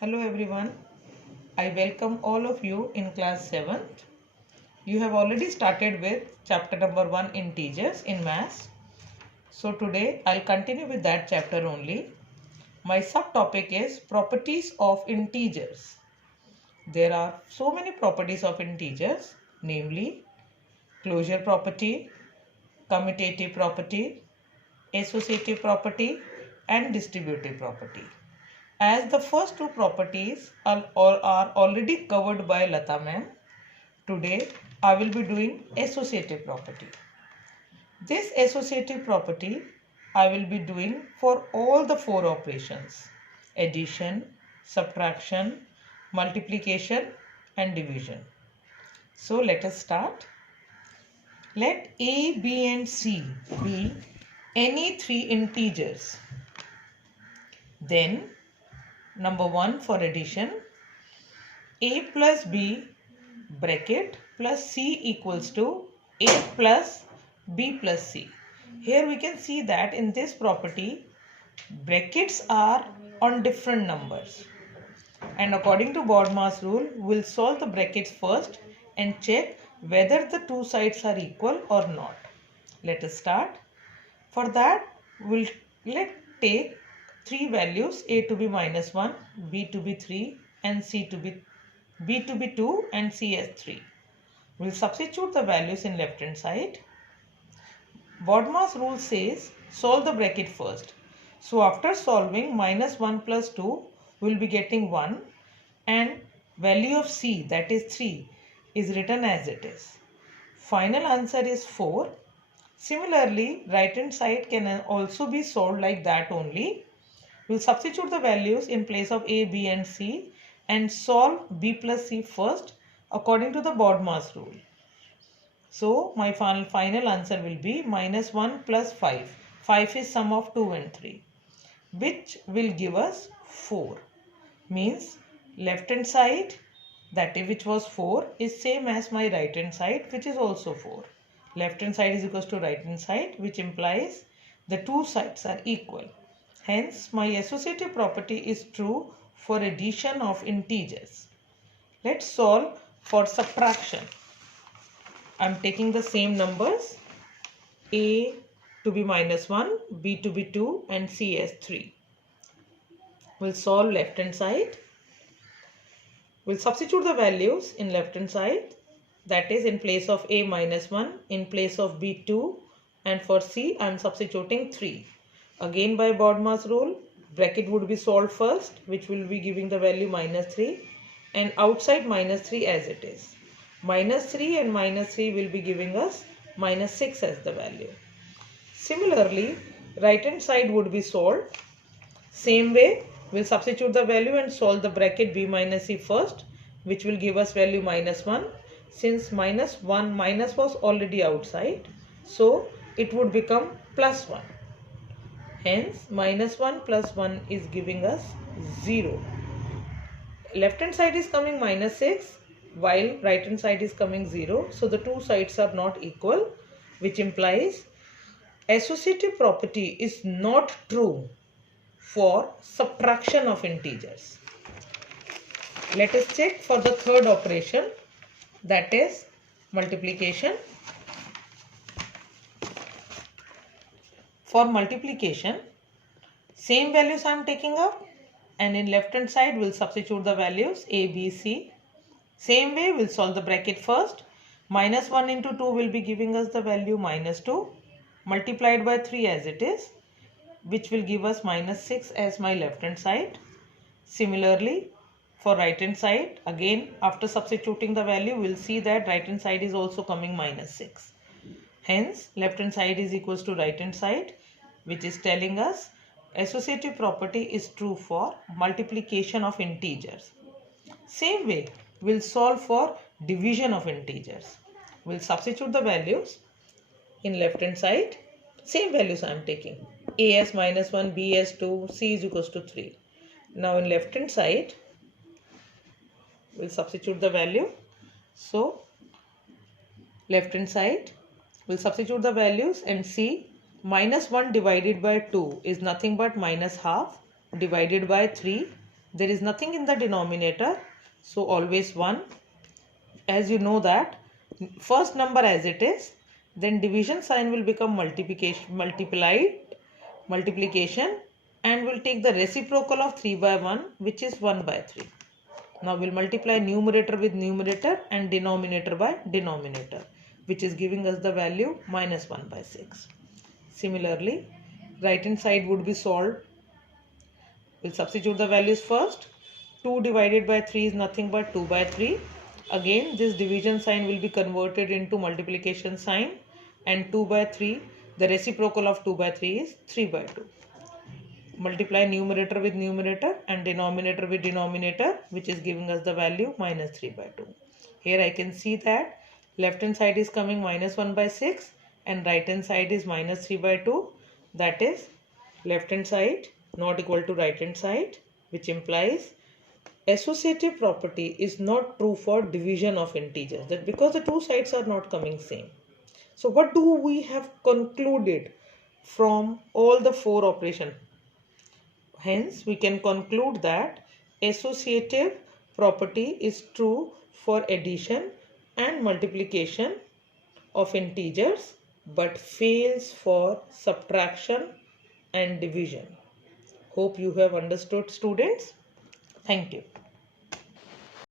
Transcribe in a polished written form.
Hello everyone, I welcome all of you in class 7th. You have already started with chapter number 1 integers in maths. So today I'll continue with that chapter only. My subtopic is properties of integers. There are so many properties of integers, namely closure property, commutative property, associative property and distributive property. As the first two properties are already covered by Lata ma'am, today I will be doing associative property. This associative property I will be doing for all the four operations: addition, subtraction, multiplication and division. So let us start. Let A, B and C be any three integers. Then number 1 for addition, A plus B bracket plus C equals to A plus B plus C. Here we can see that in this property brackets are on different numbers, and according to BODMAS rule we'll solve the brackets first and check whether the two sides are equal or not. Let us start. For that we'll take three values: A to be -1, B to be 3 and B to be 2 and C as 3. We'll substitute the values in left hand side. BODMAS rule says solve the bracket first. So after solving -1 plus 2 we'll be getting 1, and value of C, that is 3, is written as it is. Final answer is 4. Similarly, right hand side can also be solved like that only. We'll substitute the values in place of A, B and C and solve B plus C first according to the BODMAS rule. So my final answer will be -1 plus 5. 5 is sum of 2 and 3, which will give us 4. Means left hand side, that is which was 4, is same as my right hand side, which is also 4. Left hand side is equals to right hand side, which implies the two sides are equal. Hence, my associative property is true for addition of integers. Let's solve for subtraction. I am taking the same numbers, A to be -1, B to be 2 and C as 3. We'll solve left hand side. We'll substitute the values in left hand side. That is, in place of A -1, in place of B 2, and for C I am substituting 3. Again by BODMAS rule, bracket would be solved first, which will be giving the value -3, and outside -3 as it is. -3 and -3 will be giving us -6 as the value. Similarly, right hand side would be solved. Same way, we'll substitute the value and solve the bracket B minus C first, which will give us value -1. Since minus was already outside, so it would become +1. Hence, -1 plus 1 is giving us 0. Left hand side is coming -6 while right hand side is coming 0. So the two sides are not equal, which implies associative property is not true for subtraction of integers. Let us check for the third operation, that is multiplication. For multiplication, same values I am taking up, and in left hand side we'll substitute the values A, B, C. Same way we'll solve the bracket first. -1 into 2 will be giving us the value -2 multiplied by 3 as it is, which will give us -6 as my left hand side. Similarly, for right hand side, again after substituting the value we'll see that right hand side is also coming -6. Hence, left hand side is equals to right hand side, which is telling us associative property is true for multiplication of integers. Same way, we'll solve for division of integers. We'll substitute the values in left hand side. Same values I am taking. A as -1, B as 2, C is equals to 3. Now in left hand side, we'll substitute the value. So, left hand side, we'll substitute the values and see -1 divided by 2 is nothing but -half, divided by 3 There is nothing in the denominator, so always 1. As you know that first number as it is, then division sign will become multiplication, and will take the reciprocal of 3 by 1, which is 1 by 3. Now we'll multiply numerator with numerator and denominator by denominator, which is giving us the value minus 1 by 6. Similarly, right hand side would be solved. We'll substitute the values first. 2 divided by 3 is nothing but 2 by 3. Again, this division sign will be converted into multiplication sign, and 2 by 3, the reciprocal of 2 by 3 is 3 by 2. Multiply numerator with numerator and denominator with denominator, which is giving us the value minus 3 by 2. Here I can see that left hand side is coming minus 1 by 6 and right hand side is minus 3 by 2. That is left hand side not equal to right hand side, which implies associative property is not true for division of integers, that because the two sides are not coming same. So what do we have concluded from all the 4 operations? Hence we can conclude that associative property is true for addition and multiplication of integers but fails for subtraction and division. Hope you have understood, students. Thank you.